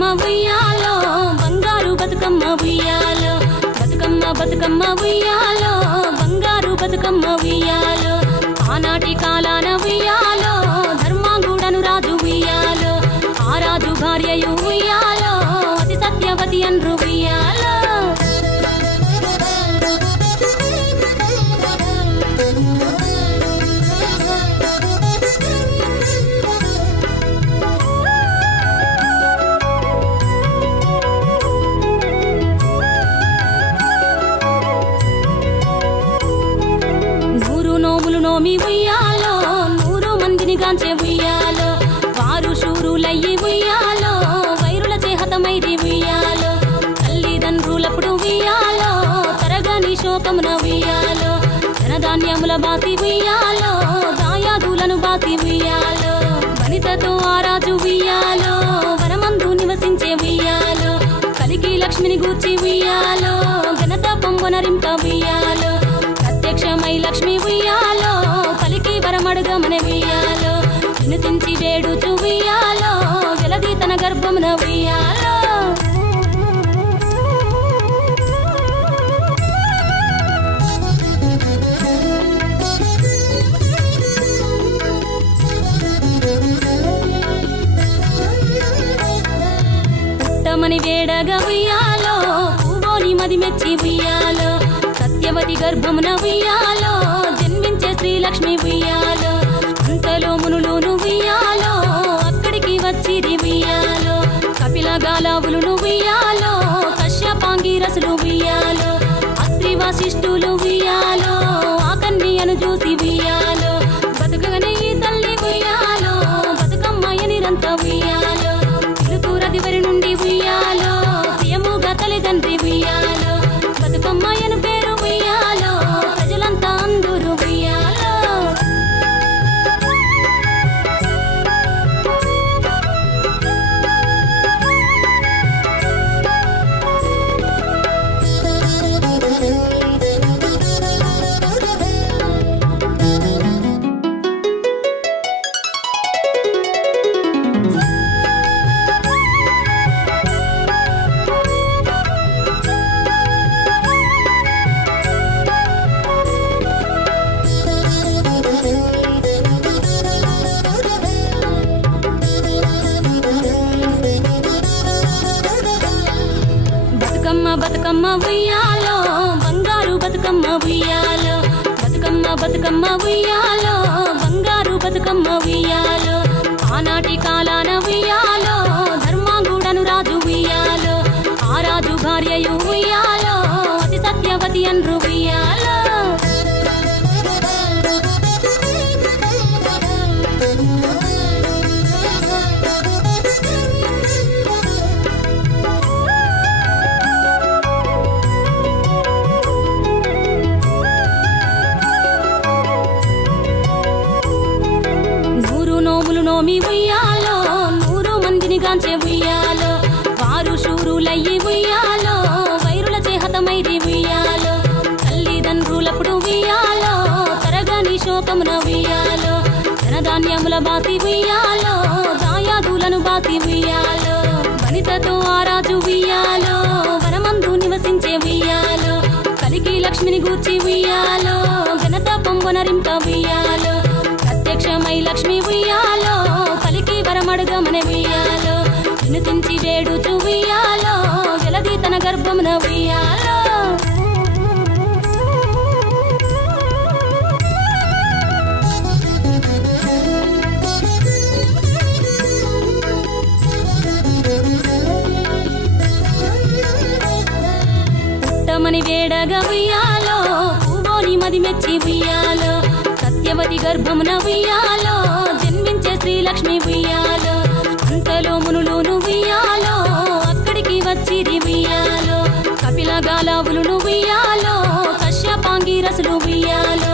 బతుకమ్మ ఉయ్యాలో బంగారు బతుకమ్మ ఉయ్యాలో బతుకమ్మ బతుకమ్మ ఉయ్యాలో బంగారు బతుకమ్మ ఉయ్యాలో ఆనాటి కాలాన ఉయ్యాలో ధర్మాంగుడను రాజు ఉయ్యాలో ఆ రాజు భార్యయు ఉయ్యాలో అతి సత్యవతి అన్రు ఉయ్యాలో నోమి ఉయ్యాలో 100 మందిని గాంచే ఉయ్యాలో వారు శూరులయ్యి ఉయ్యాలో వైరుల చేహతమైరి ఉయ్యాలో తల్లిదండ్రులప్పుడు ఉయ్యాలో తరగని శోకమున ఉయ్యాలో ధనధాన్యముల బాసి ఉయ్యాలో దాయాదులను బాసి ఉయ్యాలో వనితతో ఆ రాజు ఉయ్యాలో వనమందు నివసించే ఉయ్యాలో కలికి లక్ష్మిని గూర్చి ఉయ్యాలో ఘనత పొంగనరింప ఉయ్యాలో ప్రత్యక్షమై లక్ష్మి ఉయ్యాలో పలికి వరమడుగమన ఉయ్యాలో వినుతించి వేడుచు ఉయ్యాలో వెలది తన గర్భమున ఉయ్యాలో పుట్టమని వేడగా ఉయ్యాలో పూవోని మది మెచ్చి ఉయ్యాలో సత్యవతి గర్భమున ఉయ్యాలో జన్మించే శ్రీలక్ష్మి ఉయ్యాలో అంతలో మునులును ఉయ్యాలో అక్కడికి వచ్చిరి ఉయ్యాలో కపిల గాలావులును ఉయ్యాలో కశ్యపాంగిరసులు ఉయ్యాలో అత్రి వశిష్ఠులు ఉయ్యాలో ఆ కన్యను చూసి ఉయ్యాలో బతుకగనే ఈ తల్లి ఉయ్యాలో బతుకమ్మయ్య నిరంత ఉయ్యాలో తిరుతురదివరి నుండి ఉయ్యాలో ప్రియముగా తల్లిదండ్రి ఉయ్యాలో బతుకమ్మయ్యను పేరు ఉయ్యాలో ప్రజలంతా అందరూ ఉయ్యాలో బతుకమ్మ ఉయ్యాలో బంగారు బతుకమ్మ ఉయ్యాలో బతుకమ్మ బతుకమ్మ ఉయ్యాలో బంగారు బతుకమ్మ ఉయ్యాలో ఆనాటి కాలాన ఉయ్యాలో ధర్మాంగుడను రాజు ఉయ్యాలో ఆ రాజు భార్యయు ఉయ్యాలో అతి సత్యవతి అన్రు ఉయ్యాలో నోమి ఉయ్యాలో 100 మందిని గాంచే ఉయ్యాలో వారు శూరులయ్యి ఉయ్యాలో వైరుల చేహతమైరి ఉయ్యాలో తల్లిదండ్రులప్పుడు ఉయ్యాలో తరగని శోకమున ఉయ్యాలో ధనధాన్యముల బాసి ఉయ్యాలో దాయాదులను బాసి ఉయ్యాలో వనితతో ఆ రాజు ఉయ్యాలో వనమందు నివసించే ఉయ్యాలో కలికి లక్ష్మిని గూర్చి ఉయ్యాలో ఘనత పొంగనరింప ఉయ్యాలో ప్రత్యక్షమై లక్ష్మి ఉయ్యాలో పలికి వరమడుగమన ఉయ్యాలో వినుతించి వేడుచు ఉయ్యాలో వెలది తన గర్భమున ఉయ్యాలో పుట్టమని వేడగా ఉయ్యాలో పూవోని మది మెచ్చి ఉయ్యాలో సత్యవతి గర్భమున ఉయ్యాలో జన్మించే శ్రీలక్ష్మి ఉయ్యాలో అంతలో మునులును ఉయ్యాలో అక్కడికి వచ్చిరి ఉయ్యాలో కపిల గాలావులును ఉయ్యాలో కశ్యపాంగిరసులు ఉయ్యాలో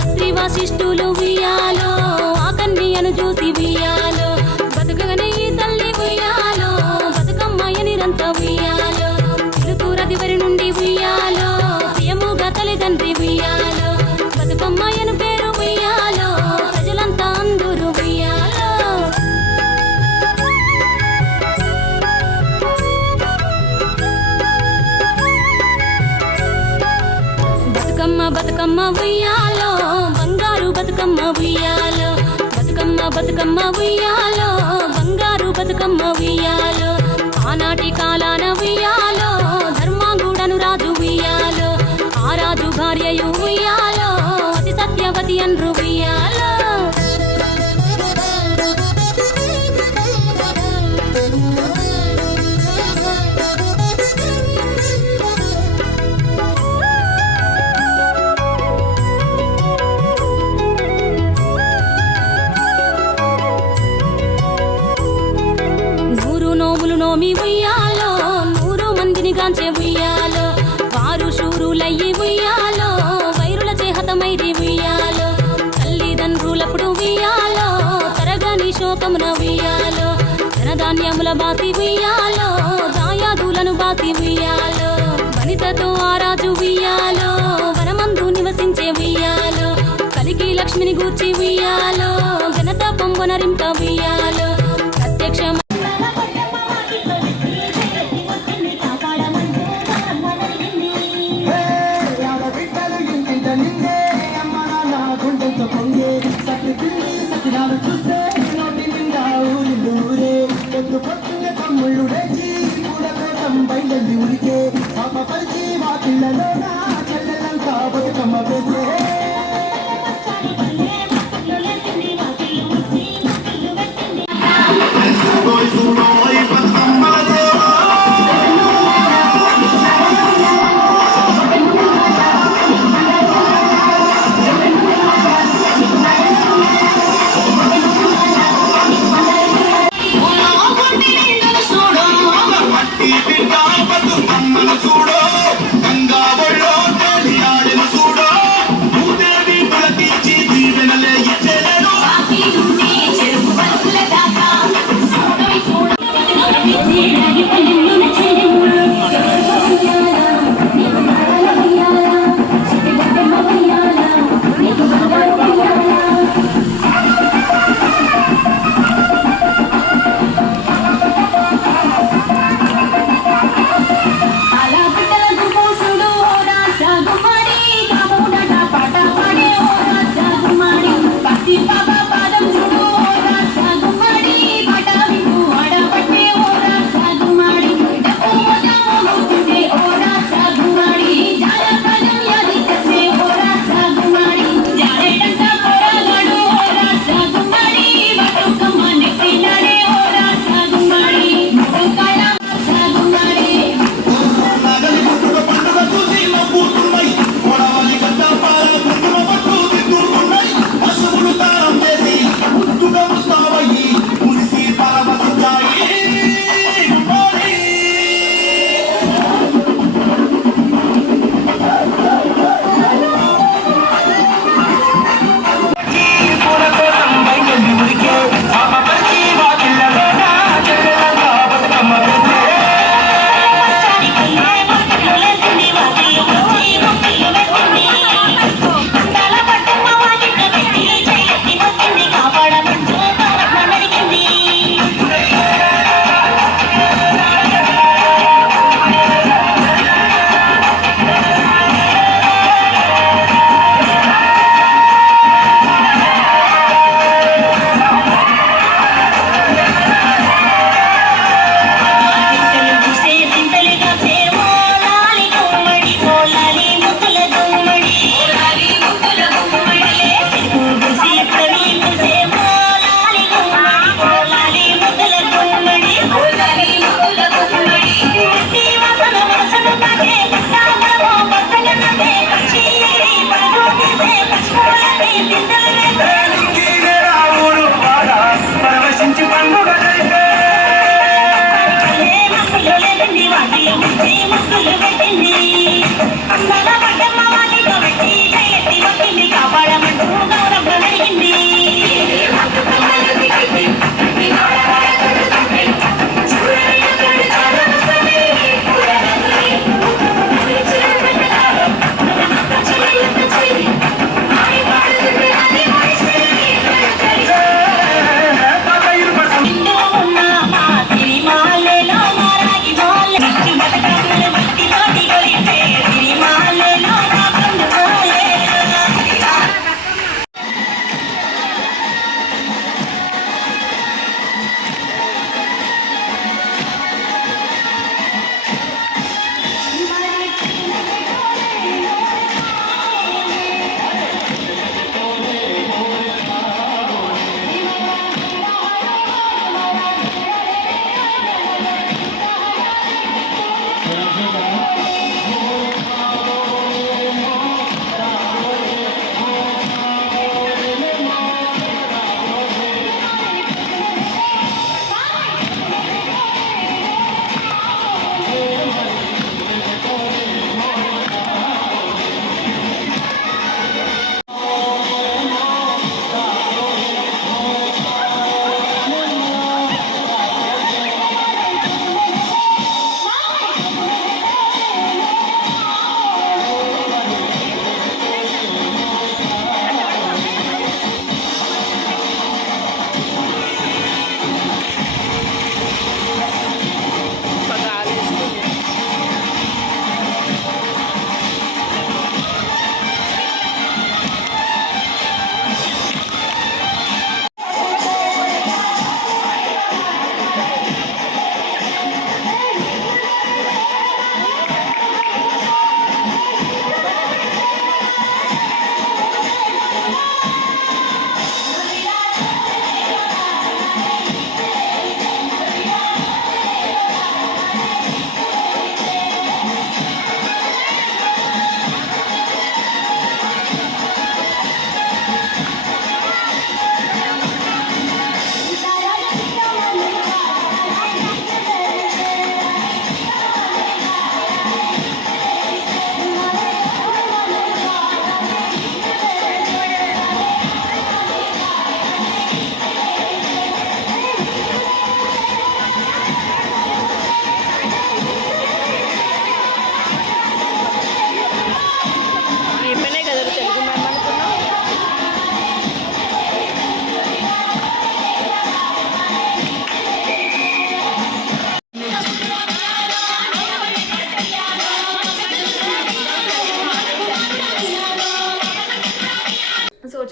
అత్రి వశిష్ఠులు ఉయ్యాలో ఆ కన్యను చూసి ఉయ్యాలో బతుకగనే ఈ తల్లి ఉయ్యాలో బతుకమ్మయ్య నిరంత ఉయ్యాలో తిరుతురదివరి నుండి ఉయ్యాలో ప్రియముగా తల్లిదండ్రి ఉయ్యాలో బతుకమ్మయ్యను పేరు ఉయ్యాలో ప్రజలంతా అందరూ ఉయ్యాలో బతుకమ్మ బతుకమ్మ ఉయ్యాలో బంగారు బతుకమ్మ ఉయ్యాలో బతుకమ్మ బతుకమ్మ ఉయ్యాలో బంగారు బతుకమ్మ ఉయ్యాలో ఆనాటి కాలాన ఉయ్యాలో ధర్మాంగుడను రాజు ఉయ్యాలో ఆ రాజు భార్యయు ఉయ్యాలో అతి సత్యవతి అన్రు ఉయ్యాలో నోమి ఉయ్యాలో 100 మందిని గాంచే ఉయ్యాలో వారు శూరులయ్యి ఉయ్యాలో వైరుల చేహతమైరి ఉయ్యాలో తల్లిదండ్రులప్పుడు ఉయ్యాలో తరగని శోకమున ఉయ్యాలో ధనధాన్యముల బాసి ఉయ్యాలో దాయాదులను బాసి ఉయ్యాలో వనితతో ఆరాజు ఉయ్యాలో వనమందు నివసించే ఉయ్యాలో కలికి లక్ష్మిని గూర్చి ఉయ్యాలో ఘనత పొంగొనరింప ఉయ్యాలో ప్రత్యక్ష చూడో గంగా ఒళ్ళో తేలియాడిన చూడో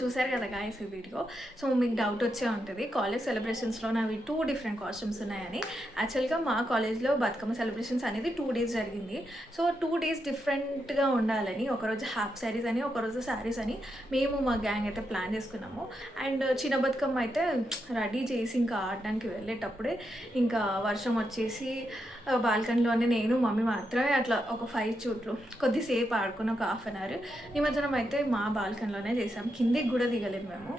చూసారు కదా గాయస్ ఈ వీడియో. సో మీకు డౌట్ వచ్చే ఉంటుంది కాలేజ్ సెలబ్రేషన్స్లో నావి 2 డిఫరెంట్ కాస్ట్యూమ్స్ ఉన్నాయని. యాక్చువల్గా మా కాలేజ్లో బతుకమ్మ సెలబ్రేషన్స్ అనేది 2 డేస్ జరిగింది. సో 2 డేస్ డిఫరెంట్గా ఉండాలని ఒకరోజు హాఫ్ శారీస్ అని ఒకరోజు శారీస్ అని మేము మా గ్యాంగ్ అయితే ప్లాన్ చేసుకున్నాము. అండ్ చిన్న బతుకమ్మ అయితే రెడీ చేసి ఇంకా ఆడడానికి వెళ్ళేటప్పుడే ఇంకా వర్షం వచ్చేసి బాల్కనీలోనే నేను మమ్మీ మాత్రమే అట్లా ఒక 5 చుట్లు కొద్దిసేపు ఆడుకుని ఒక హాఫ్ అన్ అవర్. నిమజ్జనం అయితే మా బాల్కనీలోనే చేసాం. కిందికి కూడా దిగలేదు, మేము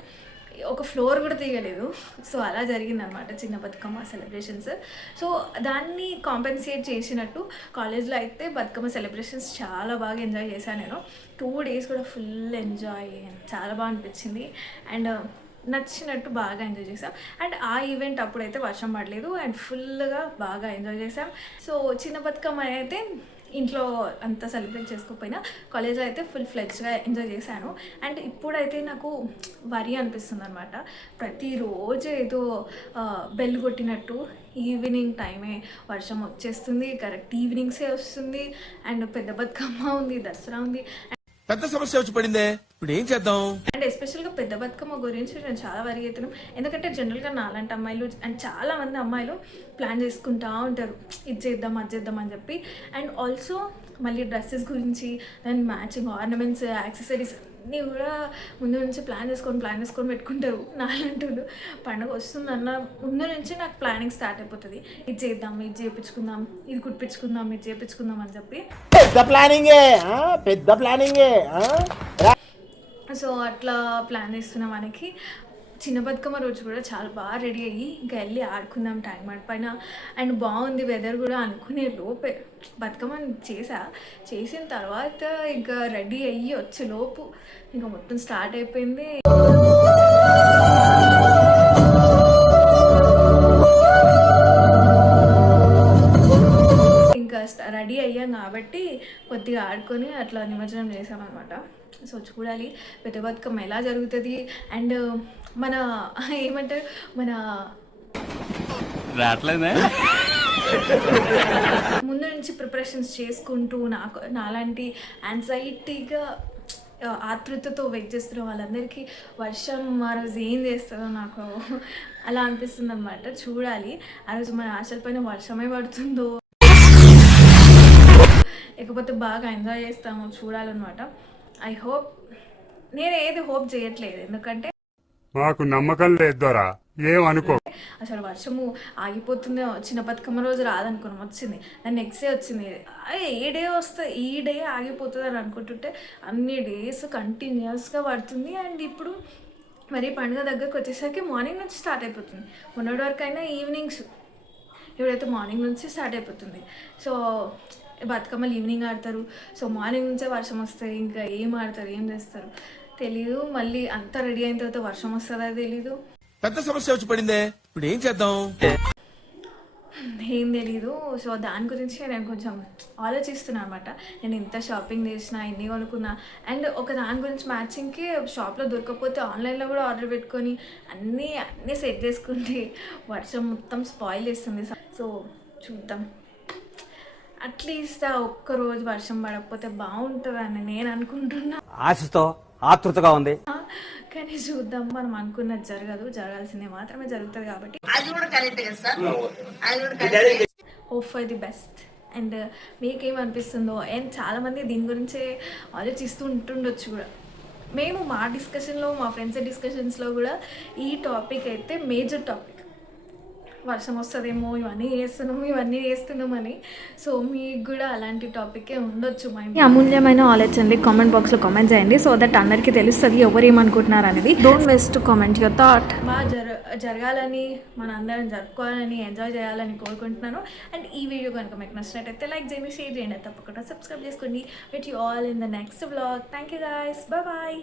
ఒక ఫ్లోర్ కూడా దిగలేదు. సో అలా జరిగిందనమాట చిన్న బతుకమ్మ సెలబ్రేషన్స్. సో దాన్ని కాంపెన్సేట్ చేసినట్టు కాలేజ్లో అయితే బతుకమ్మ సెలబ్రేషన్స్ చాలా బాగా ఎంజాయ్ చేశాను నేను. 2 డేస్ కూడా ఫుల్ ఎంజాయ్, చాలా బాగా అనిపించింది అండ్ నచ్చినట్టు బాగా ఎంజాయ్ చేసాం. అండ్ ఆ ఈవెంట్ అప్పుడైతే వర్షం పడలేదు అండ్ ఫుల్గా బాగా ఎంజాయ్ చేసాం. సో చిన్న బతుకమ్మ అయితే ఇంట్లో అంతా సెలబ్రేట్ చేసుకోకపోయినా కాలేజ్లో అయితే ఫుల్ ఫ్లెడ్జ్గా ఎంజాయ్ చేశాను. అండ్ ఇప్పుడైతే నాకు వరి అనిపిస్తుంది అనమాట. ప్రతిరోజు ఏదో బెల్ కొట్టినట్టు ఈవినింగ్ టైమే వర్షం వచ్చేస్తుంది, కరెక్ట్ ఈవినింగ్సే వస్తుంది. అండ్ పెద్ద బతుకమ్మ ఉంది, దసరా ఉంది, పెద్ద సమస్య వచ్చి పడిందే, ఇప్పుడు ఏం చేద్దాం? అండ్ ఎస్పెషల్గా పెద్ద బతుకమ్మ గురించి నేను చాలా వరి అవుతున్నాను. ఎందుకంటే జనరల్గా నాలాంటి అమ్మాయిలు అండ్ చాలామంది అమ్మాయిలు ప్లాన్ చేసుకుంటూ ఉంటారు ఇది చేద్దాం అది చేద్దాం అని చెప్పి. అండ్ ఆల్సో మళ్ళీ డ్రెస్సెస్ గురించి దాని మ్యాచింగ్ ఆర్నమెంట్స్ యాక్సెసరీస్ అన్నీ కూడా ముందు నుంచి ప్లాన్ చేసుకొని పెట్టుకుంటారు. నాలంటూ పండుగ వస్తుందన్న ముందు నుంచి నాకు ప్లానింగ్ స్టార్ట్ అయిపోతుంది. ఇది చేద్దాం, ఇది చేయించుకుందాం, ఇది కుట్టించుకుందాం, ఇది చేయించుకుందాం అని చెప్పి పెద్ద ప్లానింగే. సో అట్లా ప్లాన్ చేస్తున్న మనకి చిన్న బతుకమ్మ రోజు కూడా చాలా బాగా రెడీ అయ్యి ఇంకా వెళ్ళి ఆడుకుందాం ట్యాంక్ బండ్ పైన. అండ్ బాగుంది వెదర్ కూడా అనుకునే లోపే బతుకమ్మ చేసిన తర్వాత ఇంకా రెడీ అయ్యి వచ్చే లోపు ఇంకా మొత్తం స్టార్ట్ అయిపోయింది. ఇంకా రెడీ అయ్యాం కాబట్టి కొద్దిగా ఆడుకొని అట్లా నిమజ్జనం చేసామన్నమాట. సో చూడాలి పెద్ద బతుకమ్మ ఎలా జరుగుతుంది. అండ్ మన ఏమంటారు మన ముందు నుంచి ప్రిపరేషన్స్ చేసుకుంటూ నాలాంటి యాంగ్జైటీగా ఆతృతతో వెయిట్ చేస్తున్న వాళ్ళందరికీ వర్షం ఆ రోజు ఏం చేస్తుందో నాకు అలా అనిపిస్తుంది అనమాట. చూడాలి ఆ రోజు మన ఆశల పైన వర్షమే పడుతుందో లేకపోతే బాగా ఎంజాయ్ చేస్తామో చూడాలన్నమాట. I hope. నేను ఏది హోప్ చేయట్లేదు ఎందుకంటే మాకు నమ్మకం లేదు దొరా, ఏమనుకో. అసలు వర్షము ఆగిపోతుందో చిన్న బతుకమ్మ రోజు రాదనుకున్నాం, వచ్చింది. దాన్ని నెక్స్ట్ డే వచ్చింది. ఏ డే వస్తే ఈ డే ఆగిపోతుంది అని అనుకుంటుంటే అన్ని డేస్ కంటిన్యూస్గా పడుతుంది. అండ్ ఇప్పుడు మరి పండుగ దగ్గరకు వచ్చేసరికి మార్నింగ్ నుంచి స్టార్ట్ అయిపోతుంది. మొన్నటి వరకు అయినా ఈవినింగ్స్, ఇప్పుడైతే మార్నింగ్ నుంచి స్టార్ట్ అయిపోతుంది. సో బతుకమ్మలు ఈవినింగ్ ఆడతారు. సో మార్నింగ్ నుంచే వర్షం వస్తాయి. ఇంకా ఏం ఆడతారు, ఏం చేస్తారు తెలీదు. మళ్ళీ అంతా రెడీ అయిన తర్వాత వర్షం వస్తుందా తెలీదు. పెద్ద సమస్య వచ్చి పడిందే, ఇప్పుడు ఏం చేద్దాం? ఏం తెలీదు. సో దాని గురించి నేను కొంచెం ఆలోచిస్తున్నాను అనమాట. నేను ఇంత షాపింగ్ చేసిన, ఇన్ని కొనుక్కున్నా, అండ్ ఒక దాని గురించి మ్యాచింగ్కి షాప్లో దొరకకపోతే ఆన్లైన్లో కూడా ఆర్డర్ పెట్టుకొని అన్నీ సెట్ చేసుకుంటే వర్షం మొత్తం స్పాయిల్ చేస్తుంది. సో చూద్దాం, అట్లీస్ట్ ఒక్కరోజు వర్షం పడకపోతే బాగుంటుందని నేను అనుకుంటున్నా. ఆశతో ఆతృతగా ఉంది కానీ చూద్దాం, మనం అనుకున్నది జరగదు, జరగాల్సిందే మాత్రమే జరుగుతుంది కాబట్టి hope for the best. And మీకేమనిపిస్తుందో, అండ్ చాలామంది దీని గురించే ఆలోచిస్తూ ఉంటుండొచ్చు కూడా. మేము మా డిస్కషన్లో, మా ఫ్రెండ్స్ డిస్కషన్స్లో కూడా ఈ టాపిక్ అయితే మేజర్ టాపిక్. వర్షం వస్తుందేమో, ఇవన్నీ చేస్తున్నామని. సో మీకు కూడా అలాంటి టాపికే ఉండొచ్చు. అమూల్యమైన ఆలోచనలు కామెంట్ బాక్స్లో కామెంట్ చేయండి, సో దట్ అందరికీ తెలుస్తుంది ఎవరు ఏమనుకుంటున్నారు అనేది. Don't waste to comment your thought. బాగా జరగాలని, మన అందరం జరుపుకోవాలని, ఎంజాయ్ చేయాలని కోరుకుంటున్నాను. అండ్ ఈ వీడియో కనుక మీకు నచ్చినట్టయితే లైక్ చేయండి, షేర్ చేయండి, తప్పకుండా సబ్స్క్రైబ్ చేసుకోండి. With you all in the next vlog. Thank you guys, bye.